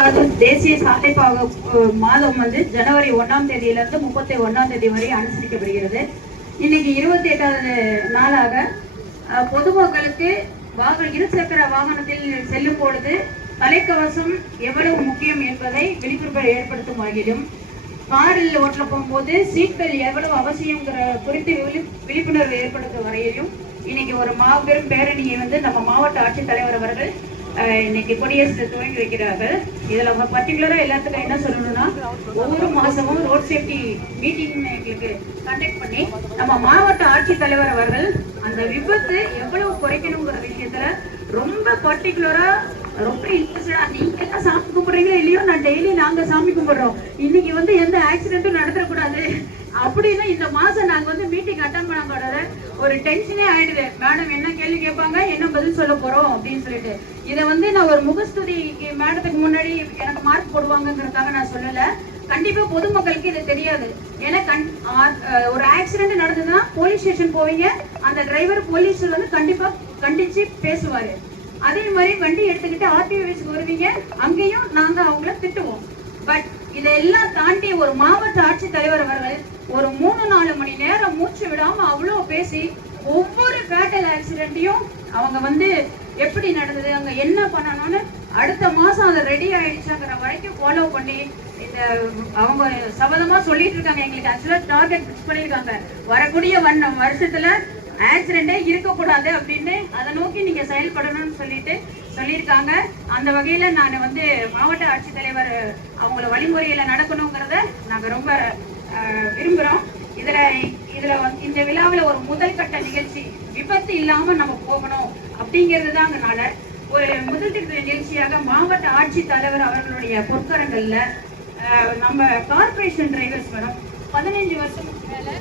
தேசிய சாலை மாதம் வந்து ஜனவரி ஒண்ணாம் தேதியிலிருந்து முப்பத்தி ஒண்ணாம் தேதி வரை அனுசரிக்கப்படுகிறது. இன்னைக்கு இருபத்தி எட்டாவது நாளாக பொதுமக்களுக்கு வாக இருசக்கர வாகனத்தில் செல்லும் பொழுது தலைக்கவசம் எவ்வளவு முக்கியம் என்பதை விழிப்புணர்வு ஏற்படுத்தும் வகையிலும் காரில் ஓட்ட போகும்போது சீட் பெல்ட் எவ்வளவு அவசியங்கிற குறித்து விழிப்புணர்வு ஏற்படுத்தும் வரையிலும் இன்னைக்கு ஒரு மாபெரும் பேரணியை வந்து நம்ம மாவட்ட ஆட்சித்தலைவர் அவர்கள் இன்னைக்கு கொடியரசு துவங்கி வைக்கிறார்கள். இதுல பர்டிகுலரா எல்லாத்துக்கும் என்ன சொல்லணும்னா ஒவ்வொரு மாசமும் ரோட் சேஃப்டி மீட்டிங் எங்களுக்கு கண்டக்ட் பண்ணி நம்ம மாவட்ட ஆட்சித்தலைவர் அவர்கள் அந்த விபத்து எவ்வளவு குறைக்கணுங்கிற விஷயத்துல ரொம்ப பர்டிகுலரா ரொம்ப இன்ட்ரெஸ்டடா நீங்க எல்லாம் சாமி கும்பிடுறீங்களோ இல்லையோ நான் டெய்லி நாங்க சாமி கும்பிடுறோம். இன்னைக்கு வந்து எந்த ஆக்சிடென்ட்டும் நடத்தக்கூடாது. அப்படின்னு இந்த மாசம் நாங்க வந்து மீட்டிங் அட்டன் பண்ண கூடாது ஒரு டென்ஷனே ஆயிடுது. மேடம் என்ன கேள்வி கேட்பாங்க என்ன பதில் சொல்ல போறோம் அப்படின்னு சொல்லிட்டு. இதை வந்து நான் ஒரு முகஸ்துதி மேடத்துக்கு முன்னாடி எனக்கு மார்க் போடுவாங்கங்கிறதுக்காக நான் சொல்லல. கண்டிப்பா பொதுமக்களுக்கு இது தெரியாது. ஏன்னா கண் ஒரு ஆக்சிடென்ட் நடந்ததுன்னா போலீஸ் ஸ்டேஷன் போவீங்க. அந்த டிரைவர் போலீஸ் வந்து கண்டிப்பா கண்டிச்சு பேசுவாரு. அதே மாதிரி வண்டி எடுத்துக்கிட்டு ஆர்டிஓ வருவீங்க. அங்கேயும் நாங்க அவங்கள திட்டுவோம். பட் இதெல்லாம் தாண்டி ஒரு மாவட்ட ஆட்சித்தலைவர் அவர்கள் ஒரு மூணு நாலு மணி நேரம் மூச்சு விடாம அவ்வளோ பேசி ஒவ்வொரு ஃபேட்டல் ஆக்சிடென்ட்டையும் அவங்க வந்து எப்படி நடந்தது அங்கே என்ன பண்ணணும்னு அடுத்த மாதம் அது ரெடி ஆகிடுச்சாங்கிற வரைக்கும் ஃபாலோ பண்ணி இந்த அவங்க சபதமாக சொல்லிட்டு இருக்காங்க. எங்களுக்கு ஆக்சுவலாக டார்கெட் ஃபிக்ஸ் பண்ணியிருக்காங்க வரக்கூடிய வண்ண வருஷத்தில் ஆக்சிடெண்ட்டே இருக்கக்கூடாது அப்படின்னு அதை நோக்கி நீங்கள் செயல்படணும்னு சொல்லிட்டு சொல்லியிருக்காங்க. அந்த வகையில் நான் வந்து மாவட்ட ஆட்சித்தலைவர் அவங்கள வழிமுறையில் நடக்கணுங்கிறத நாங்கள் ரொம்ப விரும்புகிறோம் இதில் இதுல இந்த விழாவில் ஒரு முதல் கட்ட நிகழ்ச்சி விபத்து இல்லாம நம்ம போகணும் அப்படிங்கிறது தான் அதனால ஒரு முதல் திட்ட நிகழ்ச்சியாக மாவட்ட ஆட்சித்தலைவர் அவர்களுடைய பொற்கரங்கள்ல நம்ம கார்பரேஷன் டிரைவர்ஸ் மேடம் பதினஞ்சு வருஷம் மேல